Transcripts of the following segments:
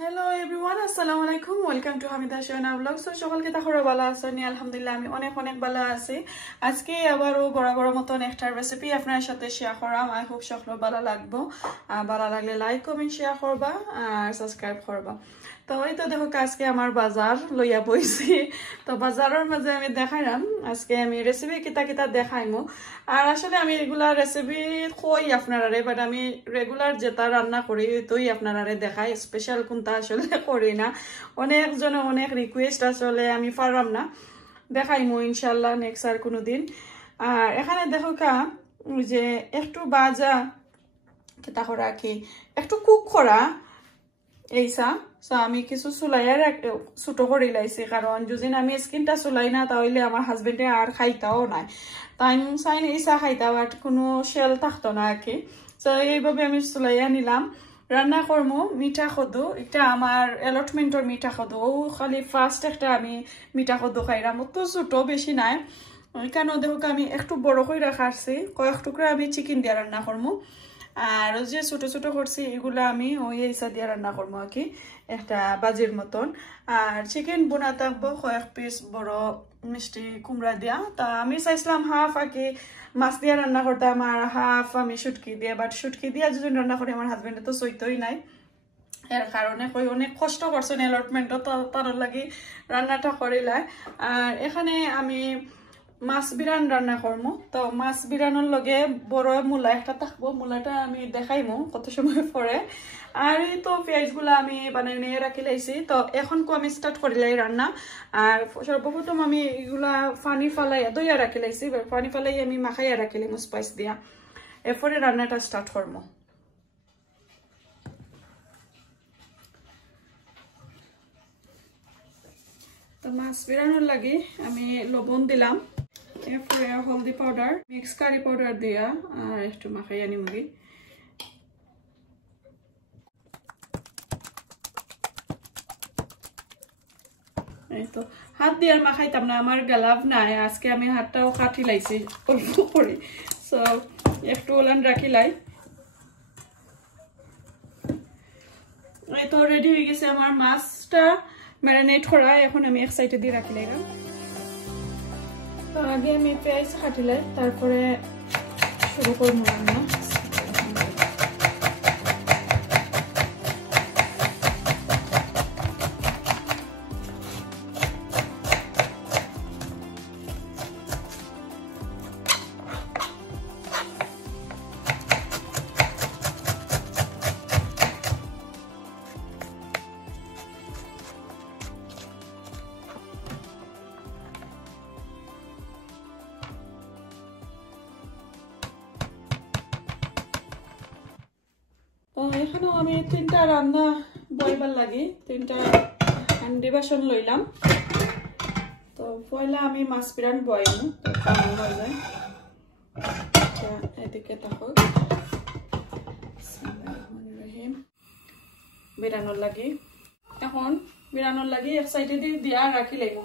Hello everyone, assalamu alaikum. Welcome to Hamida Shuhena vlog. So সকালকে তাহলে ভালো আছেন আলহামদুলিল্লাহ আমি অনেক ভালো আছি আজকে আবারো বড় মতন একটা রেসিপি আপনাদের সাথে শেয়ার করাম আই হোপ সকল ভালো লাগবে ভালো লাগলে লাইক কমেন্ট শেয়ার করবা আর সাবস্ক্রাইব করবা তো এই তো দেখো আজকে আমার বাজার লইয়া বইছি তো বাজারের মাঝে আমি দেখাইলাম আজকে আমি রেসিপি কিতা দেখাইমু আর আসলে আমি রেগুলার রেসিপি কই আপনারারে বাট আমি রেগুলার যেটা রান্না করি তোই আপনারারে দেখাই স্পেশাল কোনটা আসলে করি না অনেকজন অনেক রিকোয়েস্ট আসলে আমি পারলাম না দেখাইমু ইনশাআল্লাহ নেক্সট আর কোনোদিন আর এখানে দেখো যে একটু বাজা কিতা করা কি একটু কুক করা এইসা সো আমি কিছু চুলাইয়ার ছোট করে লাইছি কারণ যদি আমি স্কিনটা চুলাই না তাহলে আমার হাজবেন্ডে আর খাইতাও নাই তাই চাইন এইসা খাইতা বাট কোনো শেল থাকতো না আর কি তো এইভাবে আমি চুলাইয়া নিলাম রান্না করবো মিঠা খদু এটা আমার অ্যালটমেন্টর মিঠা খদু ও খালি ফার্স্ট একটা আমি মিঠা খদু খাইলাম তো ছোট বেশি নাই কেন দেখো আমি একটু বড় করে রাখাছি কয়েক টুকরা আমি চিকেন দিয়ে রান্না করবো আর যে ছোট ছোট করছি এগুলা আমি ওই এইসা দিয়ে রান্না করবো আর কি একটা বাজির মতন আর চিকেন বোনা থাকবো কয়েক পিস বড় মিষ্টি কুমড়া দিয়া তা আমি চাইছিলাম হাফ আর কি মাছ দিয়ে রান্না করতাম আর হাফ আমি শুটকি দিয়ে বাট শুটকি দিয়া যদি রান্না করি আমার হাজবেন্ডে তো চইতই নাই এর কারণে কই অনেক কষ্ট করছেন অ্যালটমেন্টও তার লাগি রান্নাটা করিলাই আর এখানে আমি মাছ বিরান রান্না করবো তো মাছ বিরানোর লগে বড় মূলা একটা থাকবো মূলাটা আমি দেখাইমু কত সময় পরে আর এই তো পেঁয়াজগুলা আমি বানাই নিয়ে রাখি লাইছি তো এখন আমি স্টার্ট করিলাই রান্না আর সর্বপ্রথম আমি এগুলা পানি ফালাই দইয়া রাখি লাইছি পানি ফালাই আমি মাখাইয়া রাখিলাম স্পাইস দিয়া এরপরে রান্নাটা স্টার্ট করবো তো মাছ বিরানোর লাগে আমি লবণ দিলাম এরপরে হলদি পাউডার মিক্স কারি পাউডার দিয়া আর একটু মাখাইয়া নিমুগি এই তো হাত দিয়ে আর মাখাইতাম না আমার গালাভ নাই আজকে আমি হাতটাও কাটি লাইছি অল্প করে সো একটু ওলান রাখিলাই এই তো রেডি হয়ে গেছে আমার মাছটা ম্যারিনেট করা এখন আমি এক সাইডে দিয়ে রাখি লাইলাম তো আগে আমি পেঁয়াজ কাটিলাই তারপরে শুরু করবো রান্না এখানেও আমি তিনটা রান্না বইবার লাগে তিনটা হান্ডি বাসন লইলাম তো পয়লা আমি মাছ বিরান বইমু হয়ে যায় এদিকে থাকো বিরানোর লাগে এখন বিরানোর লাগে এক সাইডে দিয়ে দিয়া রাখি লাগবো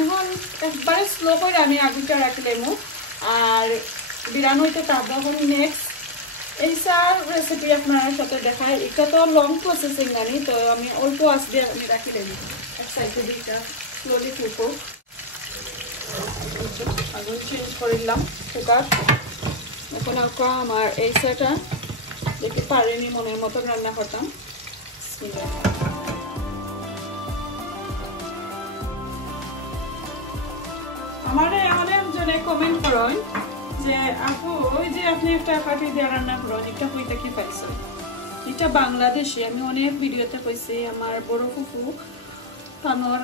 এখন একবারে স্লো করে আমি আগুনটা রাখি দেবো আর বিরানো হইতে তারপর এখন নেক্সট এইসার রেসিপি আপনার সাথে দেখাই এটা তো লং প্রসেসিং জানি তো আমি অল্প আঁচ দিয়ে আমি রাখি দেবো এক সাইডে দিকটা স্লোলি ফুটবো আগুন চেঞ্জ করে দিলাম কুকার এখন আমার এইসাটা দেখে পারিনি মনের মতন রান্না করতাম আমার অনেকজনে কমেন্ট করেন যে আপু ওই যে আপনি একটা কাঠি দিয়ে রান্না করেন এটা কইতে কি পাইছেন এটা বাংলাদেশি আমি অনেক ভিডিওতে কইছি আমার বড় ফুফু তানোর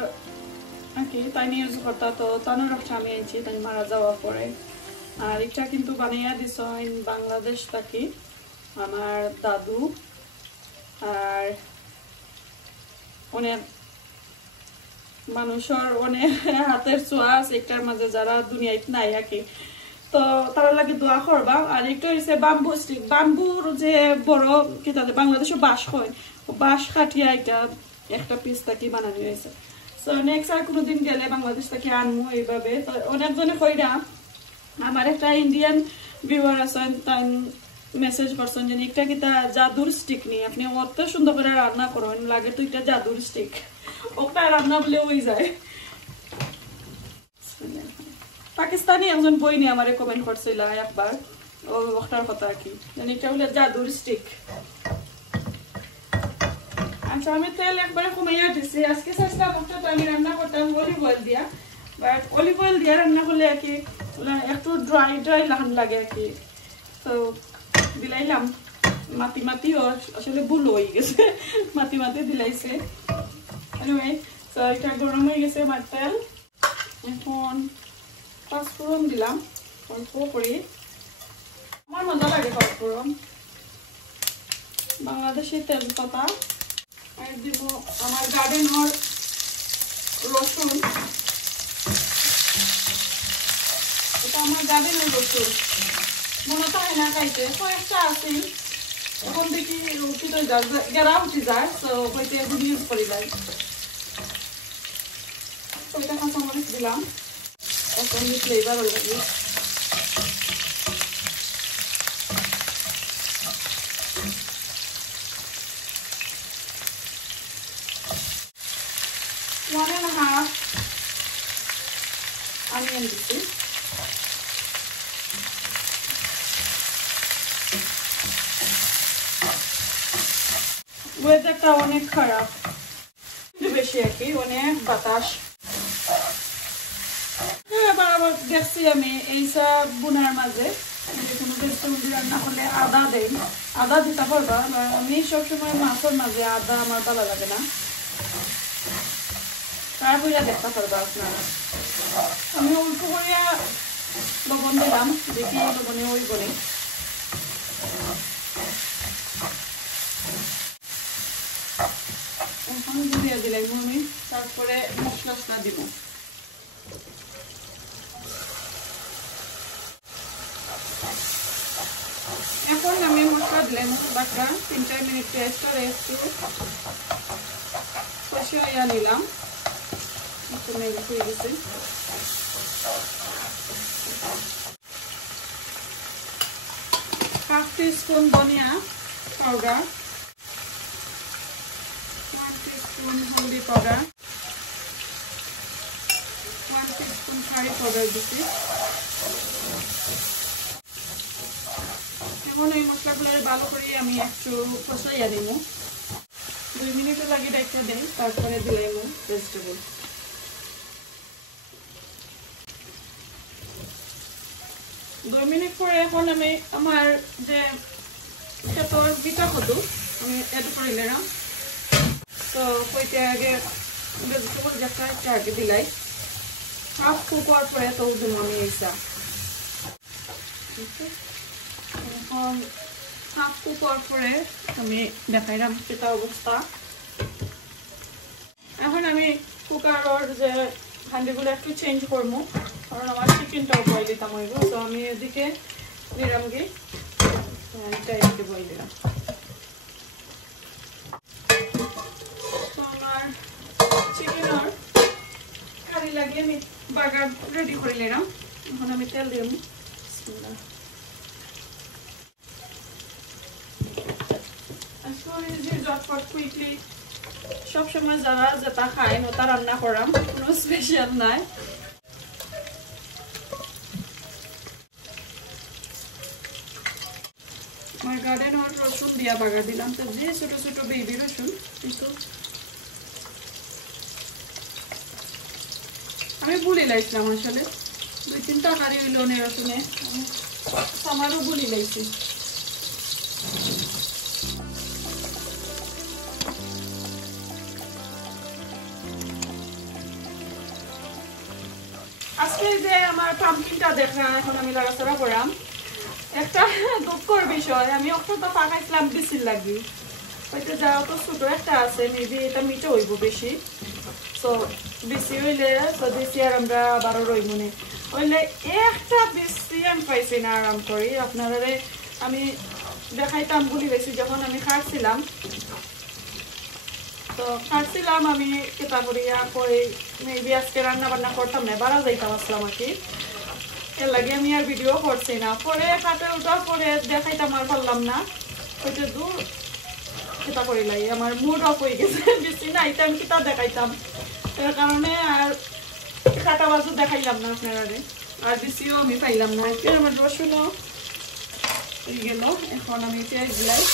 নাকি তাই নিয়ে ইউজ করতা তো তানোর একটা আমি আনছি তাই মারা যাওয়ার পরে আর এটা কিন্তু বানাইয়া দিছ বাংলাদেশ থাকি আমার দাদু আর অনেক মানুষের অনেক হাতের ছোঁয়া আছে একটার মাঝে যারা দুনিয়ায় নাই আর কি তো তার লাগে দোয়া করবা আর একটা হচ্ছে বাম্বু স্টিক বাম্বুর যে বড় কি তাদের বাংলাদেশে বাঁশ হয় বাঁশ কাটিয়া এটা একটা পিস থাকি বানানো হয়েছে সো নেক্সট আর কোনোদিন গেলে বাংলাদেশ থেকে আনমু এইভাবে। তো অনেকজনে কইরা আমার একটা ইন্ডিয়ান ভিউয়ার আছেন তাই মেসেজ করছেন যে একটা কিতা জাদুর স্টিক নিয়ে আপনি অত সুন্দর করে রান্না করেন লাগে তো এটা জাদুর স্টিক ওটা রান্না বলে ওই যায়। পাকিস্তানি একজন বই নিয়ে আমারে কমেন্ট করছিল একবার ও ওটার কথা কি জানি এটা বলে জাদুর স্টিক। আচ্ছা আমি তেল একবারে কমাইয়া দিছি আজকে চেষ্টা করতে তো আমি রান্না করতাম অলিভ অয়েল দিয়া বাট অলিভ অয়েল দিয়া রান্না করলে আর কি একটু ড্রাই ড্রাই লাগান লাগে আর কি তো দিলাইলাম মাটি মাটিও আসলে ভুল হয়ে গেছে মাটি মাটি দিলাইছে এনিওয়ে সো এটা গরম হয়ে গেছে আমার তেল এখন পাঁচফোড়ন দিলাম অল্প করে আমার মজা লাগে পাঁচফোড়ন বাংলাদেশি তেজপাতা আর দিব আমার গার্ডেনের রসুন এটা আমার গার্ডেনের রসুন মনে তো হয় না খাইতে কয়েকটা আছে এখন দেখি উঠি তো গেরা উঠি যায় তো হইতে এখন ইউজ করি যায় ওইটা কাঁচামরিচ দিলাম এখন ফ্লেভার হয়ে যাবে one and a half onion দিচ্ছি ওয়েদারটা অনেক খারাপ বেশি আর কি অনেক বাতাস আবার দেখছি আমি এইসব বুনার মাঝে কোনো ভেজিটেবল রান্না করলে আদা দেই আদা দিতে পারবা আমি সবসময় মাছের মাঝে আদা আমার ভালো লাগে না তারপরে দেখতে পারবা আপনারা আমি অল্প করিয়া লবণ দিলাম দেখি লবণে ওই বলে এখন দিয়ে দিলাম আমি তারপরে মশলা দিব এখন আমি মশলা দিলাম মশলাটা 3-4 মিনিট রেস্ট করে একটু কষিয়ে নিলাম একটু মেঘ হয়ে গেছে হাফ টিস্পুন ধনিয়া পাউডার 1 টিস্পুন হলদি পাউডার 1 টিস্পুন কারি পাউডার দিচ্ছি এখন এই মশলাগুলো ভালো করে আমি একটু কষাইয়া দিব 2 মিনিট লাগে রেখে দেই তারপরে দিলাম ভেজিটেবল 2 মিনিট পরে এখন আমি আমার যে ক্ষেতর বিটা কদু আমি এড করে নিলাম তো কইতে আগে ভেজিটেবল যেটা আগে দিলাই হাফ কুক হওয়ার পরে তো দিব আমি এইটা এখন হাফ কুক হওয়ার পরে আমি দেখাইলাম সেটা অবস্থা এখন আমি কুকারের যে হান্ডিগুলো একটু চেঞ্জ করবো কারণ আমার চিকেনটাও বয়েল দিতাম হইব তো আমি এদিকে নিলাম কি এটা এদিকে বয়েল দিলাম তো আমার চিকেনের কারি লাগিয়ে আমি বার্গার রেডি করে নিলাম এখন আমি তেল দিলাম ঝটপট কুইকলি সবসময় যারা যেটা খায় ওটা রান্না করাম কোনো স্পেশাল নাই আমার গার্ডেনের রসুন দিয়া বাগা দিলাম তো যে ছোট ছোট বেবি রসুন কিন্তু আমি বুলি লাইছিলাম আসলে 2-3 টাকারই হইল নে রসুনে আমারও বুলি লাইছি আজকে যে আমার পাম্পকিনটা দেখা এখন আমি লাগাছড়া করাম একটা দুঃখর বিষয় আমি একটা তো পাকাইছিলাম বিসির লাগি হয়তো যাও তো ছোট একটা আছে মেবি এটা মিঠে হইব বেশি তো বেশি হইলে তো বেশি আর আমরা আবারও রইব না হইলে একটা বেশি আমি পাইছি না আরাম করি আপনারা আমি দেখাইতাম বলি বেশি যখন আমি খাচ্ছিলাম তো কাটছিলাম আমি কেতা করিয়া কই মেবি আজকে রান্না বান্না করতাম না বাড়া যাইতাম আসলাম আর কি এর লাগে আমি আর ভিডিও করছি না পরে কাটে উঠার পরে দেখাইতাম আর পারলাম না ওইটা দূর কেতা করিলাই আমার মুড অফ হয়ে গেছে বেশি না এটা আমি কেতা দেখাইতাম এর কারণে আর কাটা বাজু দেখাইলাম না আপনারা আর বেশিও আমি পাইলাম না কি আমার রসুনও হয়ে গেল এখন আমি পেঁয়াজ দিলাই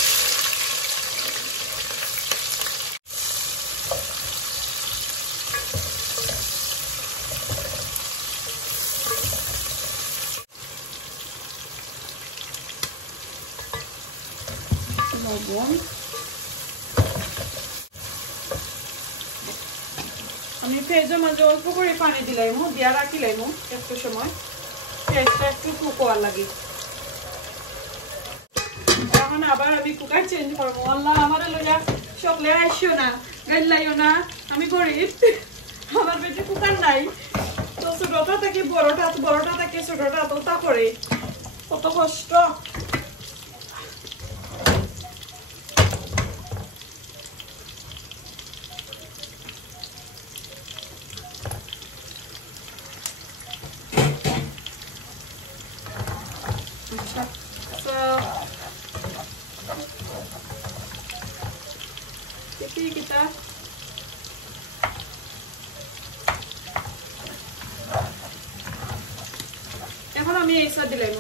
আমি পেঁয়াজের মাঝে অল্প করে পানি দিলাম দিয়া রাখিলাম একটু সময় পেঁয়াজটা একটু কুকোয়ার লাগে এখন আবার আমি কুকার চেঞ্জ করবো আল্লাহ আমার লইয়া সকলে আইসিও না গাইল লাইও না আমি গরিব আমার বেশি কুকার নাই তো ছোটটা থেকে বড়টা থেকে ছোটটা তো তা করে কত কষ্ট kita এখন আমি এইসা দিলাম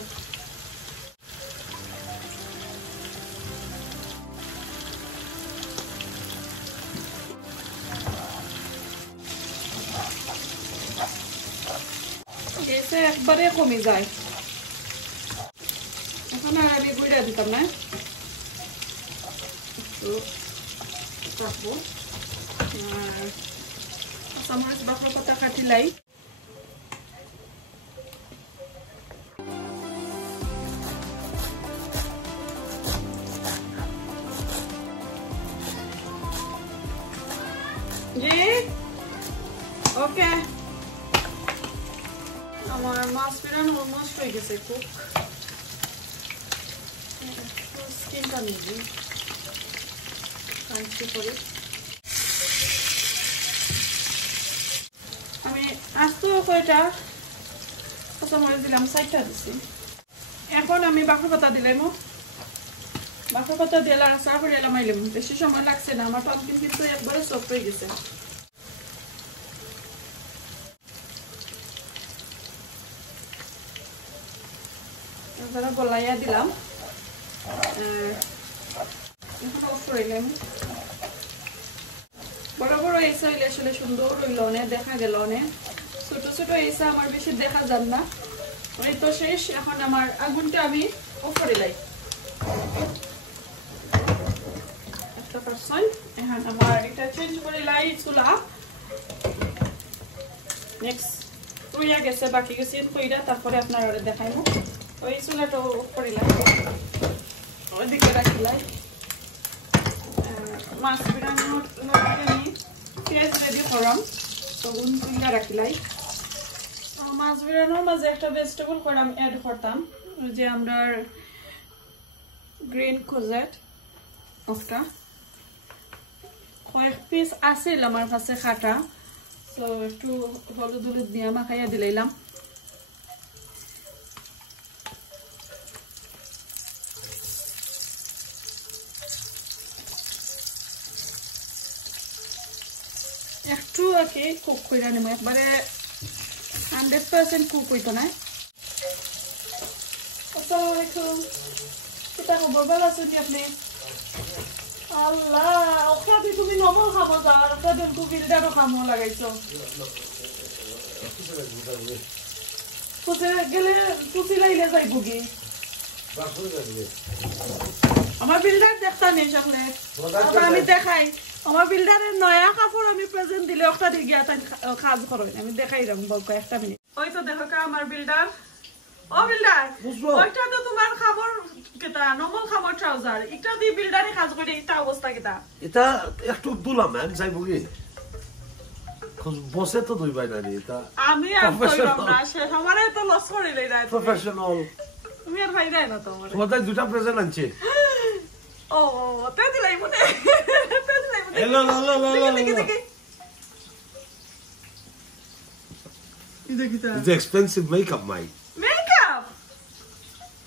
গ্যাসে একবারে কমে যায় এখন আর আমি গুঁড়া দিতাম না রাখবো আর কাঁচামরিচ বাকর পাতা কাটিলাই জি ওকে আমার মাছ পিরানো অলমোস্ট হয়ে গেছে খুব স্কিনটা নিবি করে আমি আস্ত কয়টা কাঁচামরিচ দিলাম 6টা দিছি এখন আমি বাকর পাতা দিলাম বাকর পাতা দিলে আর চা করে এলাম আইলাম বেশি সময় লাগছে না আমার পাম্পকিন কিন্তু একবারে সফট হয়ে গেছে যারা গলাইয়া দিলাম এখন অফ করলাম বড় বড় এসা হইলে আসলে সুন্দর হইল অনেক দেখা গেল অনেক ছোট ছোট এসা আমার বেশি দেখা যান না এই তো শেষ এখন আমার আগুনটা আমি অফ করে লাই একটা পার্সন এখন আমার এটা চেঞ্জ করে লাই চুলা নেক্সট রইয়া গেছে বাকি গেছে কইরা তারপরে আপনারা দেখাইব ওই চুলাটা অফ করে লাই ওইদিকে রাখিলাই মাছ বিরানোর আমি পেঁয়াজ রেডি করাম তখন তুইলা রাখিলাই মাছ বিরানোর মাঝে একটা ভেজিটেবল করাম অ্যাড করতাম যে আমরা গ্রিন কোজেট ওটা কয়েক পিস আছিল আমার কাছে কাটা তো একটু হলুদ হলুদ দিয়ে মাখাইয়া দিলাইলাম একটু আগে কুক করে নেব একবারে 100% কুক হইতো না আসসালামু আলাইকুম কিতা খবর ভালো আছেন আপনি আল্লাহ ওটা তুমি নমল খাবো আর ওটা তুমি ফিল্টারও খামো লাগাইছো গেলে পুষি লাইলে যাইব কি আমার বিল্ডার দেখতা নেই সকলে আমি দেখাই আমার বিল্ডারের নয়া কাপড় আমি প্রেজেন্ট দিলে একটা দিয়ে গিয়া তাই কাজ করো আমি দেখাই রাম বলবো একটা মিনিট ওই তো দেখো কা আমার বিল্ডার ও বিল্ডার ওইটা তো তোমার খাবার কেতা নরমাল খাবার ট্রাউজার এটা দিয়ে বিল্ডারে কাজ করে এটা অবস্থা কেতা এটা একটু দুলাম আমি যাইব কি বসে তো দুই ভাই নানি এটা আমি আর কইলাম না সে আমারে তো লস করে লই রাত প্রফেশনাল তুমি আর ভাই দেয় না তো আমারে তোমাদের দুটো প্রেজেন্ট আনছে ও তে দিলাই মনে Hello, hello, hello, hello. It's expensive makeup, mate. Makeup.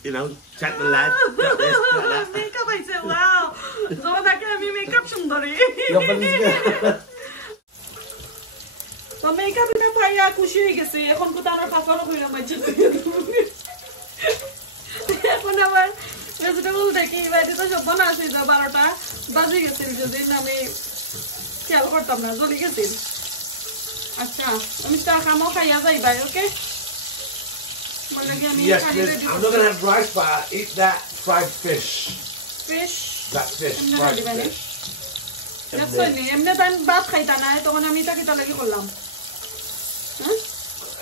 You know, check the lad. Got this, got that. Makeup I say wow. So that can be makeup sundari. Yeah, but it's good. So makeup ita paya খুশি হয়ে গেছে এখন তো তার ফাফানো কইরা মাঝে এখন আবার ভেজিটেবল দেখি বাইরে তো সব বানা আছে 12টা বাজে গেছে যদি আমি খেয়াল করতাম না জ্বলি গেছে আচ্ছা আমি চা খামো খাইয়া যাই ভাই ওকে Yes, miss. I'm not gonna have rice, but I eat that fried fish. Fish. That fish, fried fish. That's why I'm not going to eat it. I'm going to eat it.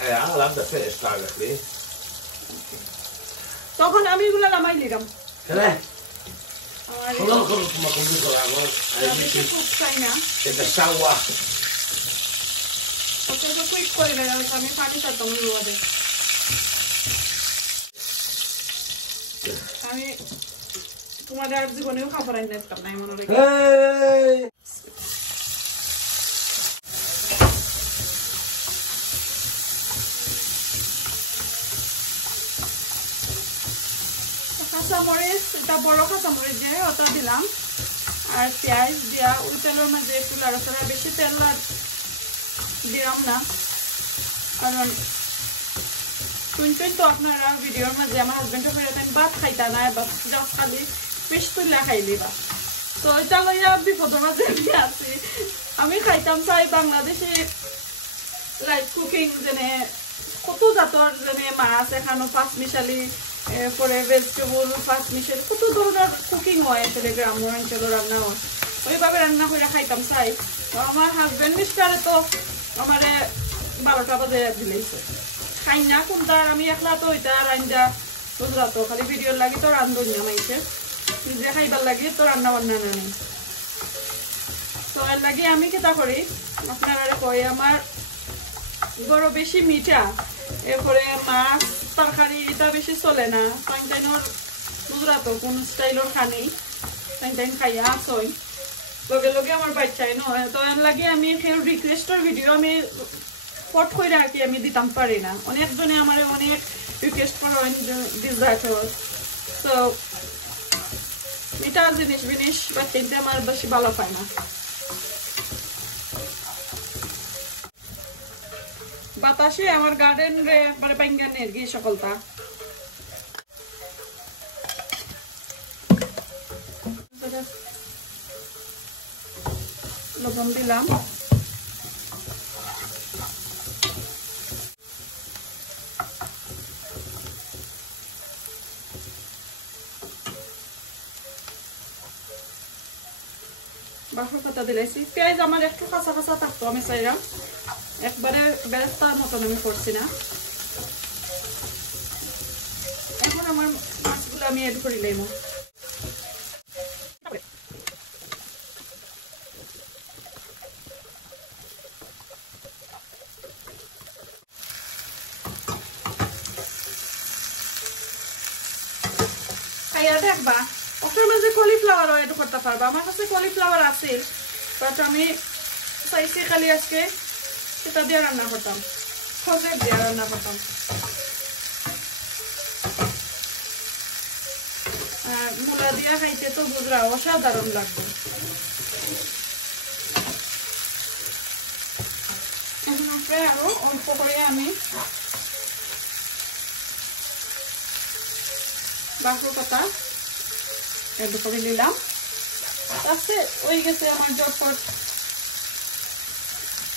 Yeah, I'll have the fish directly. So I'm going to eat it. Can I? Hold on, come to my computer. It's a sour. Okay, so quick for it. I'm going to eat it. আমি তোমাদের আর জীবনেও খাবার আইনা দিতাম না মনে রেখে কাঁচামরিচ এটা বড় কাঁচামরিচ দিয়ে ওটা দিলাম আর পেঁয়াজ দিয়া ওই তেলের মধ্যে একটু লাড়াচাড়া বেশি তেল দিলাম না কারণ শুনছেন তো আপনারা ভিডিওর মধ্যে আমার হাজবেন্ডও ফেরেছেন ভাত খাইতা না বা জাস্ট খালি ফিশ তুলে খাইলি বা তো এটা লইয়া বিপদের মাঝে আছি আমি খাইতাম চাই বাংলাদেশে লাইক কুকিং যেনে কত জাতর যেনে মাছ এখানো পাঁচ মিশালি পরে ভেজিটেবল পাঁচ মিশালি কত ধরনের কুকিং হয় আসলে গ্রাম্য অঞ্চলের রান্না হয় ওইভাবে রান্না করে খাইতাম চাই তো আমার হাজবেন্ড মিস্টারে তো আমার 12টা বাজে দিলেইছে খাই না কোনটা আমি একলা তো ওইটা রান্না বুঝলা তো খালি ভিডিওর লাগি তো রান্ধন নামাইছে নিজে খাইবার লাগি তো রান্না বান্না না নেই তো এর লাগে আমি কেটা করি আপনারা কই আমার গরো বেশি মিঠা এরপরে মাছ তরকারি এটা বেশি চলে না টাইনটাইনর বুঝলা তো কোন স্টাইলর খানি টাইনটাইন খাইয়া আসই লগে লগে আমার বাচ্চাই নয় তো এর লাগে আমি কেউ রিকোয়েস্টের ভিডিও আমি পট কইরা কি আমি দিতাম পারি না অনেকজনে আমারে অনেক রিকোয়েস্ট করেন ডিজার্ট সো এটা জিনিস বাচ্চাইতে আমার বেশি ভালো পায় না বাতাসে আমার গার্ডেন রে একবারে পাঙ্গানের গিয়ে সকলটা লবণ দিলাম বাফর পাতা দিলাইছি পেঁয়াজ আমার একটু কাঁচা কাঁচা থাকতো আমি চাইলাম একবারে বেরেস্তার মতন আমি করছি না এখন আমার মাছগুলো আমি এড করে নিলাম খাইয়া দেখবা ওটার মাঝে কলিফ্লাওয়ারও এড করতে পারবা আমার কাছে কলিফ্লাওয়ার আছে বাট আমি চাইছি খালি আজকে সেটা দিয়ে রান্না করতাম সবজি দিয়ে রান্না করতাম আর মূলা দিয়া খাইতে তো বুঝরা অসাধারণ লাগবে এখন আপনি আরো অল্প করে আমি বাকর পাতা এড করে নিলাম আস্তে ওই গেছে আমার জটপট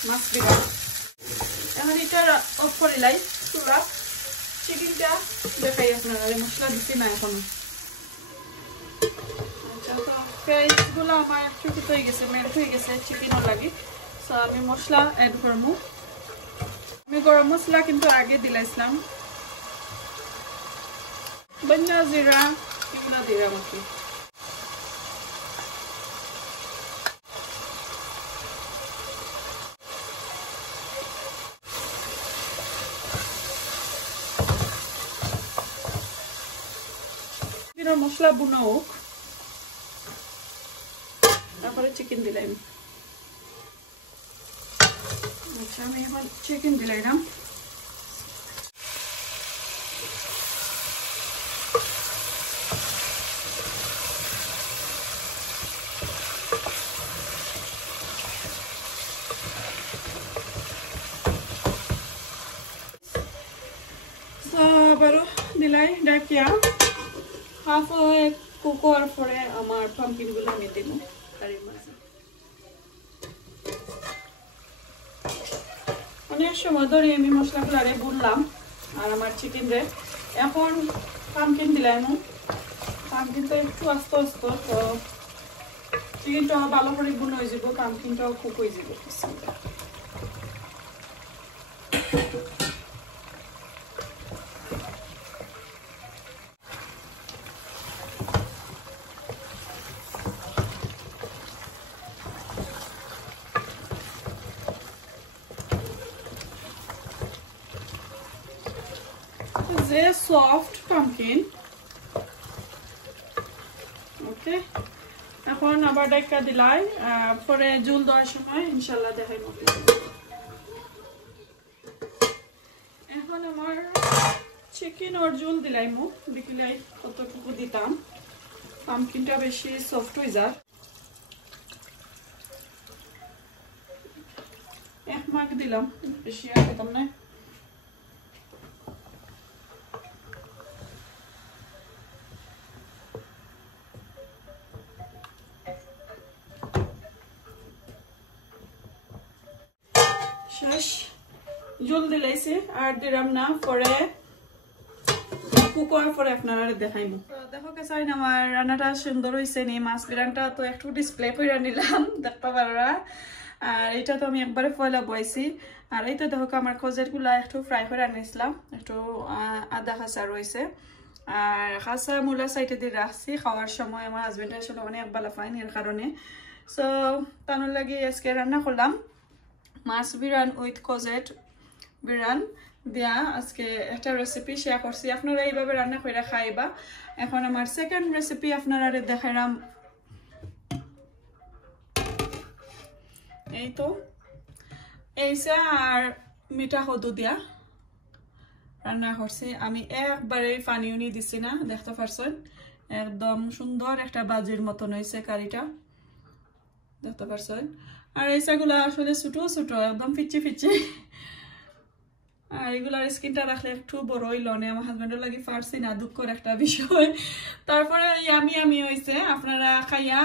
মাছ দিবা এখন এটা অফ করে লাই চুলা চিকেনটা দেখাই আপনারা মশলা দিচ্ছি না এখন আচ্ছা তো পেঁয়াজগুলো আমার শুকিয়ে হয়ে গেছে মেল্ট হয়ে গেছে চিকেনও লাগে সো আমি মশলা অ্যাড করবো আমি গরম মশলা কিন্তু আগে দিলাইছিলাম বন্যা জিরা এগুলো দিলাম আর কি মশলা বুনো হোক তারপরে চিকেন দিলাম আচ্ছা আমি এখন চিকেন দিলাম দিলাই ডাকিয়া হাফ কুক হওয়ার পরে আমার পাম্পকিন গুলো আমি দিব কারির মাঝে অনেক সময় ধরে আমি মশলাগুলো বুনলাম আর আমার চিকেন রে এখন পাম্পকিন দিলাম পাম্পকিন তো একটু আস্তে আস্তে তো চিকেনটা ভালো করে বুন হয়ে যাব পাম্পকিনটাও কুক হয়ে যাব a soft pumpkin okay এখন আবার ডাইকা দিলাই পরে জল দেওয়ার সময় ইনশাআল্লাহ দেখাইবো এখন আমার চিকেন আর জল দিলাইমু দেখিলাই কতটুকু দিতাম পাম্পকিনটা বেশি সফট হয়ে যায় এক মাগ দিলাম বেশি আর দিতাম না শেষ জল দিলাইছি আর দিলাম না পরে কুক হওয়ার পরে আপনারা দেখাইনি দেখো কেসাইন আমার রান্নাটা সুন্দর হয়েছে নি মাছ বিরানটা তো একটু ডিসপ্লে করে নিলাম দেখতে পারা আর এটা তো আমি একবারে পয়লা বইছি আর এইটা দেখো আমার খোঁজের গুলা একটু ফ্রাই করে আনিছিলাম একটু আদা খাসা রয়েছে আর খাসা মূলা সাইডে দিয়ে রাখছি খাওয়ার সময় আমার হাজবেন্ডের আসলে অনেক ভালো পাইন এর কারণে সো তানোর লাগে আজকে রান্না করলাম মাছ বিরান উইথ কোজেট বিরান দিয়া আজকে একটা রেসিপি শেয়ার করছি আপনারা এইভাবে রান্না করে খাইবা এখন আমার সেকেন্ড রেসিপি আপনারা দেখাইলাম এই তো এইসা আর মিঠা হদু দিয়া রান্না করছি আমি একবারে পানিও নি দিছি না দেখতে পারছেন একদম সুন্দর একটা বাজির মতন হয়েছে কারিটা দেখতে পারছেন আর এইসাগুলা আসলে ছোট ছোট একদম ফিচি ফিচি আর এগুলার স্কিনটা রাখলে একটু বড় হইল না আমার হাজবেন্ডের লাগি পারছি না দুঃখের একটা বিষয় তারপরে ইয়ামি আমি হইছে আপনারা খাইয়া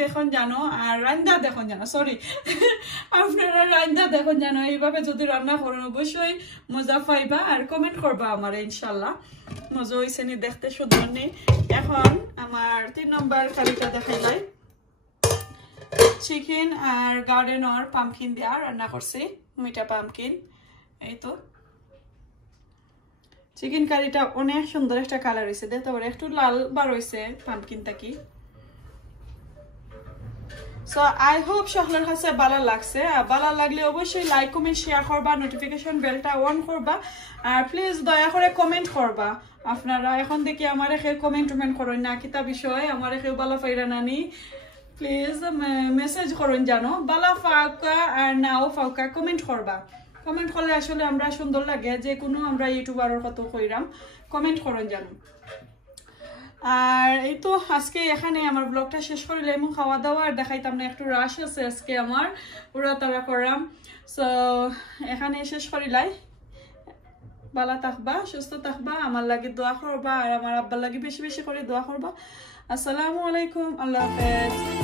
দেখুন জানো আর রান্দা দেখুন জানো সরি আপনারা রান্দা দেখুন জানো এইভাবে যদি রান্না করেন অবশ্যই মজা পাইবা আর কমেন্ট করবা আমার ইনশাল্লাহ মজা হইছে নি দেখতে সুন্দর নেই এখন আমার 3 নম্বর কারিটা দেখাইলাই চিকেন আর গার্ডেন আর পাম্পকিন দিয়া রান্না করছি মিঠা পাম্পকিন এই তো চিকেন কারিটা অনেক সুন্দর একটা কালার হয়েছে দেখতে পারে একটু লাল বার হয়েছে পাম্পকিনটা কি সো আই হোপ সকলের কাছে ভালো লাগছে আর ভালো লাগলে অবশ্যই লাইক কমেন্ট শেয়ার করবা নোটিফিকেশন বেলটা অন করবা আর প্লিজ দয়া করে কমেন্ট করবা আপনারা এখন দেখি আমার এর কমেন্ট করেন না কিতা বিষয় আমার এর ভালো পাইরা নানি প্লিজ মেসেজ করুন জানো বালা ফাউকা আর নাও ফাউকা কমেন্ট করবা কমেন্ট করলে আসলে আমরা সুন্দর লাগে যে কোনো আমরা ইউটিউবারের কত কইরাম কমেন্ট করুন জানো আর এই তো আজকে এখানে আমার ব্লগটা শেষ করিলাম খাওয়া দাওয়া আর দেখাইতাম না একটু রাশ আছে আজকে আমার পুরা তারা করলাম সো এখানে শেষ করিলাই ভালো থাকবা সুস্থ থাকবা আমার লাগি দোয়া করবা আর আমার আব্বার লাগি বেশি বেশি করে দোয়া করবা আসসালামু আলাইকুম আল্লাহ হাফেজ